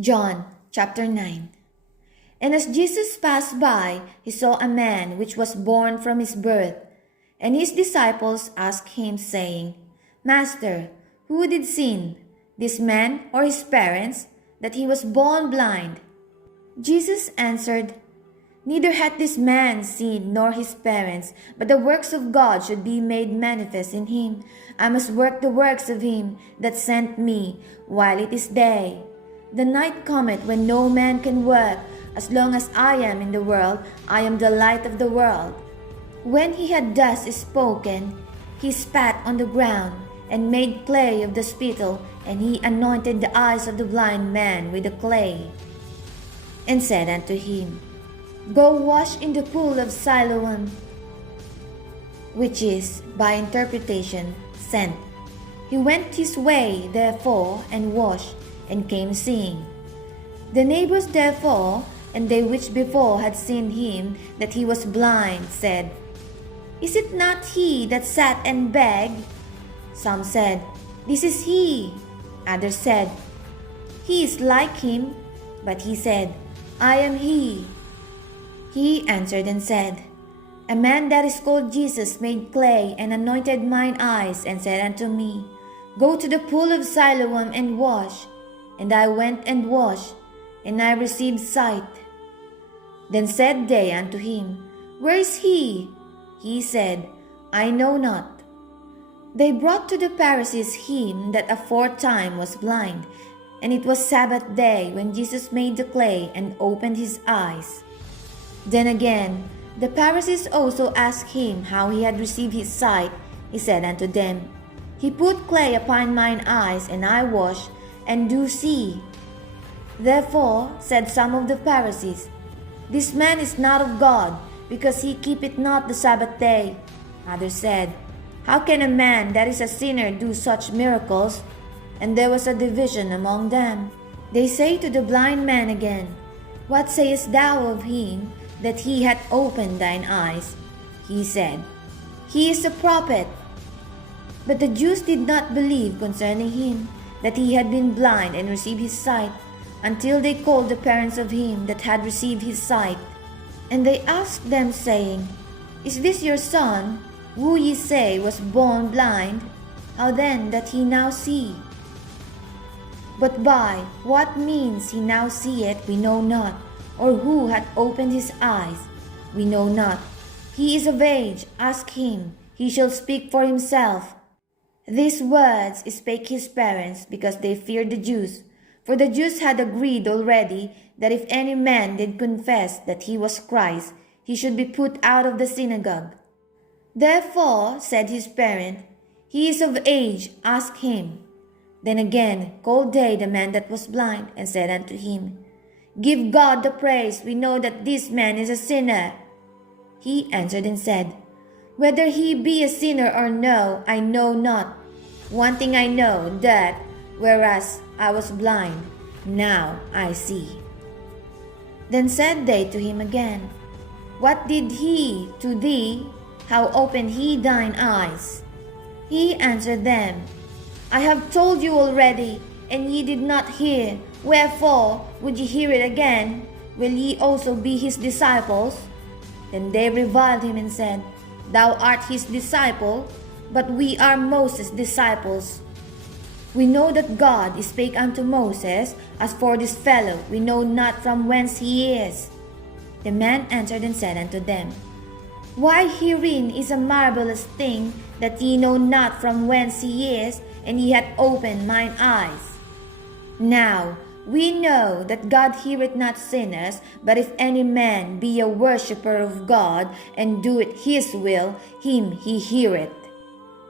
John chapter 9. And as Jesus passed by, he saw a man which was born from his birth. And his disciples asked him, saying, Master, who did sin, this man or his parents, that he was born blind? Jesus answered, Neither hath this man sinned nor his parents, but the works of God should be made manifest in him. I must work the works of him that sent me, while it is day. The night cometh when no man can work. As long as I am in the world, I am the light of the world. When he had thus spoken, he spat on the ground, and made clay of the spittle, and he anointed the eyes of the blind man with the clay, and said unto him, Go wash in the pool of Siloam, which is, by interpretation, sent. He went his way, therefore, and washed, and came seeing. The neighbors therefore, and they which before had seen him that he was blind, said, Is it not he that sat and begged? Some said, This is he. Others said, He is like him. But he said, I am he. He answered and said, A man that is called Jesus made clay, and anointed mine eyes, and said unto me, Go to the pool of Siloam and wash. And I went and washed, and I received sight. Then said they unto him, Where is he? He said, I know not. They brought to the Pharisees him that aforetime was blind, and it was Sabbath day when Jesus made the clay and opened his eyes. Then again the Pharisees also asked him how he had received his sight. He said unto them, He put clay upon mine eyes, and I washed, and do see. Therefore said some of the Pharisees, This man is not of God, because he keepeth not the Sabbath day. Others said, How can a man that is a sinner do such miracles? And there was a division among them. They say to the blind man again, What sayest thou of him that he hath opened thine eyes? He said, He is a prophet. But the Jews did not believe concerning him, that he had been blind and received his sight, until they called the parents of him that had received his sight. And they asked them, saying, Is this your son, who ye say was born blind? How then doth he now see? But by what means he now seeth we know not, or who hath opened his eyes we know not. He is of age, ask him, he shall speak for himself. These words spake his parents, because they feared the Jews. For the Jews had agreed already that if any man did confess that he was Christ, he should be put out of the synagogue. Therefore said his parent, He is of age, ask him. Then again called they the man that was blind, and said unto him, Give God the praise, we know that this man is a sinner. He answered and said, Whether he be a sinner or no, I know not. One thing I know, that, whereas I was blind, now I see. Then said they to him again, What did he to thee? How opened he thine eyes? He answered them, I have told you already, and ye did not hear. Wherefore would ye hear it again? Will ye also be his disciples? Then they reviled him and said, Thou art his disciple, but we are Moses' disciples. We know that God spake unto Moses, As for this fellow, we know not from whence he is. The man answered and said unto them, Why herein is a marvelous thing, that ye know not from whence he is, and he hath opened mine eyes. Now we know that God heareth not sinners, but if any man be a worshipper of God, and doeth his will, him he heareth.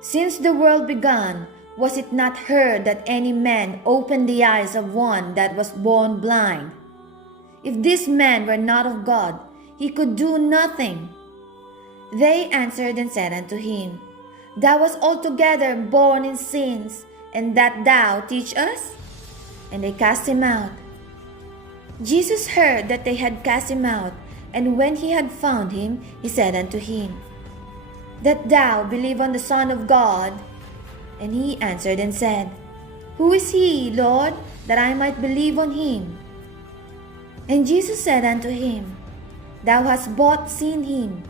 Since the world began, was it not heard that any man opened the eyes of one that was born blind? If this man were not of God, he could do nothing. They answered and said unto him, Thou wast altogether born in sins, and that thou teach us? And they cast him out. Jesus heard that they had cast him out, and when he had found him, he said unto him, That thou believe on the Son of God? And he answered and said, Who is he, Lord, that I might believe on him. And Jesus said unto him, Thou hast both seen him,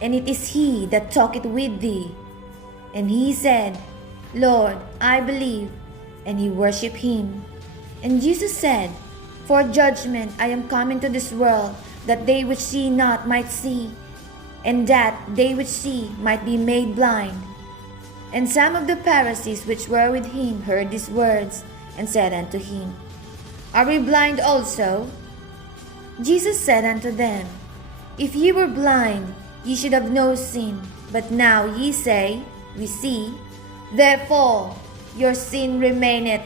and it is he that talketh with thee. And he said, Lord, I believe. And he worshipped him. And Jesus said, For judgment I am come into this world, that they which see not might see, and that they which see might be made blind. And some of the Pharisees which were with him heard these words, and said unto him, Are we blind also? Jesus said unto them, If ye were blind, ye should have no sin. But now ye say, We see. Therefore your sin remaineth.